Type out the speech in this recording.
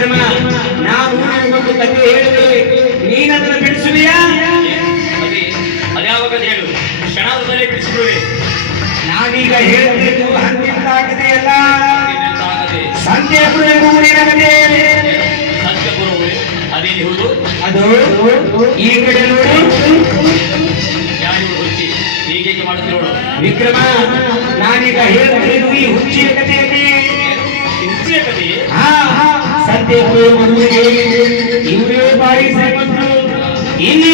ವಿಕ್ರಮ, ನಾನು ಒಂದು ಕಥೆ ಹೇಳಿದೆ, ನೀನದನ್ನು ಬಿಡಿಸುವಿಯಾ? ಅದ್ಯಾವಾಗ ಹೇಳು, ಕ್ಷಣದಲ್ಲೇ ಬಿಡಿಸಿಬಿಡುವೆ. ನಾನೀಗ ಹೇಳಬೇಕು ಅಂತಿದ್ದಾಗಿದೆಯಲ್ಲ, ಸಂಧ್ಯಪುರ ಊರಿನ ಕಥೆ. ಸಂಧ್ಯಪುರ ಅದೇನಿರುವುದು? ಅದು ಈ ಕಡೆ ನೋಡಿ. ಯಾರಿಗೂ ಹುಚ್ಚಿ ಹೀಗೆ ಮಾಡುತ್ತಿರೋಣ ವಿಕ್ರಮ, ನಾನೀಗ ಹೇಳಬೇಕು ಈ ಹುಚ್ಚಿಯ ಕಥೆಯಲ್ಲಿ. ಹುಚ್ಚಿಯ ಕಥೆ? ಸಂಧ್ಯಪುರ ಊರಿಗೆ ಇವರೇ ಬಾಯಿ ಶ್ರೀಮಂತರು, ಇಲ್ಲಿ